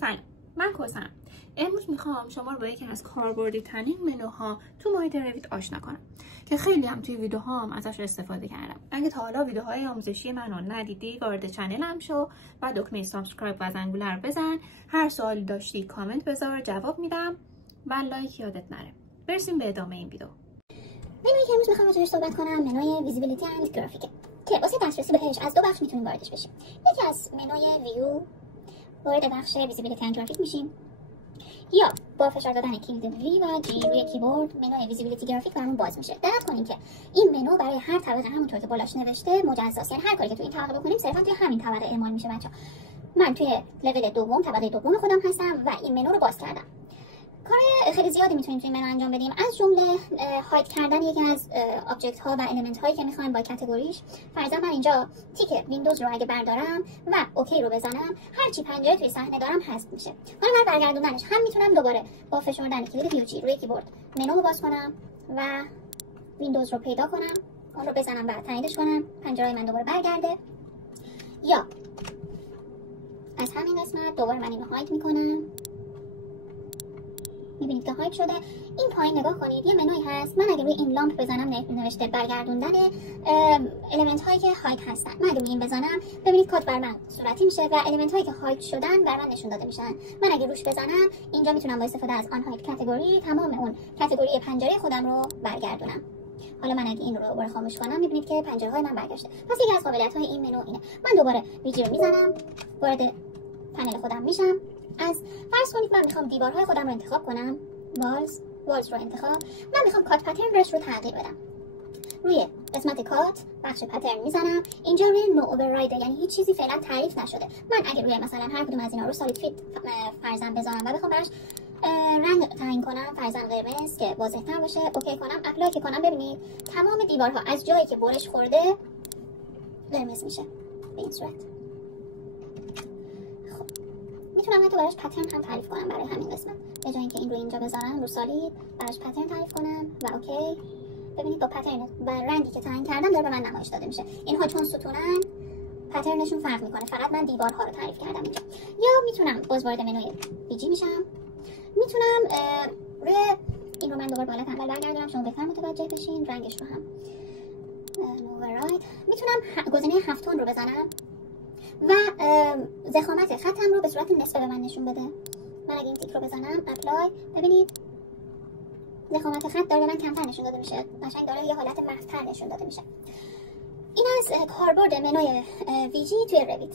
سلام، من کوثرم. امروز میخوام شما رو با یکی از کاربردی ترین منوها تو محیط رویت آشنا کنم که خیلی هم توی ویدیوهام ازش استفاده کردم. اگه تا حالا ویدیوهای آموزشی منو ندیدی وارد چنلم شو و دکمه سابسکرایب و زنگوله رو بزن. هر سوالی داشتی کامنت بذار، جواب میدم و لایک یادت نره. برسیم به ادامه این ویدیو. منویی که امروز میخوام راجعش صحبت کنم منوی ویزیبیلیتی اند گرافیک که واسه دسترسی بهش از دو بخش میتونیم واردش بشیم. یکی از منوی ویو وارد بخش ویزیبیلیتی اند گرافیک میشیم، یا با فشار دادن کلید وی و جی روی کیبورد منوی ویزیبیلیتی گرافیک برامون باز میشه. دقت کنیم که این منو برای هر طبقه همونطور که بالاش نوشته مجزاست، یعنی هر کاری که تو این طبقه بکنیم صرفا توی همین طبقه اعمال میشه. بچه‌ها من توی لول دوم طبقه دوم خودم هستم و این منو رو باز کردم. کار خیلی زیادی میتونیم توی منو انجام بدیم، از جمله هاید کردن یکی از آبجکت ها و المنت هایی که میخوایم با کاتگوریش. فرضاً من اینجا تیک ویندوز رو اگه بردارم و اوکی رو بزنم، هر چی پنجره توی صحنه دارم حذف میشه. حالا من برگردوندنش هم میتونم دوباره با فشردن کلید ویو جی روی کیبورد منو رو باز کنم و ویندوز رو پیدا کنم، اون رو بزنم و تاییدش کنم، پنجره من دوباره برگرده. یا از همین قسمت دوباره من اینو هاید میکنم، میبینید که هاید شده. این پایین نگاه کنید یه منوی هست. من اگه روی این لامپ بزنم نوشته برگردوندن المنت هایی که هاید هستن. من اگه روی این بزنم ببینید کد بر من صورتی میشه و المنت هایی که هاید شدن بر من نشون داده میشن. من اگه روش بزنم اینجا میتونم با استفاده از آن هاید کاتگوری تمام اون کاتگوری پنجره خودم رو برگردونم. حالا من اگه این رو دوباره خاموش کنم میبینید که پنجره های من برگشته. پس یکی از قابلیت های این منو اینه. من دوباره ویجی رو میزنم، وارد پنل خودم میشم. از فرض کنید من میخوام دیوارهای خودم رو انتخاب کنم، والز رو انتخاب. من میخوام کات پترنش رو تغییر بدم. روی قسمت کات بخش پترن میزنم. اینجا روی نو اوورراید، یعنی هیچ چیزی فعلا تعریف نشده. من اگه روی مثلا هر کدوم از اینا رو سالید فیت فرضاً بذارم و بخوام براش رنگ تعیین کنم، فرضاً قرمز که واضح‌تر باشه، اوکی کنم، اپلای که کنم، ببینید تمام دیوارها از جایی که برش خورده قرمز میشه به این صورت. میتونم حتی براش پترن هم تعریف کنم برای همین قسمت. به جای اینکه این رو اینجا بذارم رو سالید، براش پترن تعریف کنم و اوکی. ببینید با پترن و رنگی که تعیین کردم داره به من نمایش داده میشه. اینها چون ستونن پترنشون فرق میکنه، فقط من دیوارها رو تعریف کردم اینجا. یا میتونم باز وارد منوی ویجی میشم. میتونم روی این رو من دوباره بالا تنبل برگردونم شما بهتر متوجه بشین، رنگش رو هم اوورراید. میتونم گزینه 7 تون رو بزنم و ضخامت خطم رو به صورت نصفه به من نشون بده. من اگه این تیک رو بزنم اپلای، ببینید ضخامت خط داره به من کمتر نشون داده میشه، قشنگ داره یه حالت محوتر نشون داده میشه. این از کاربرد منوی ویجی توی رویت.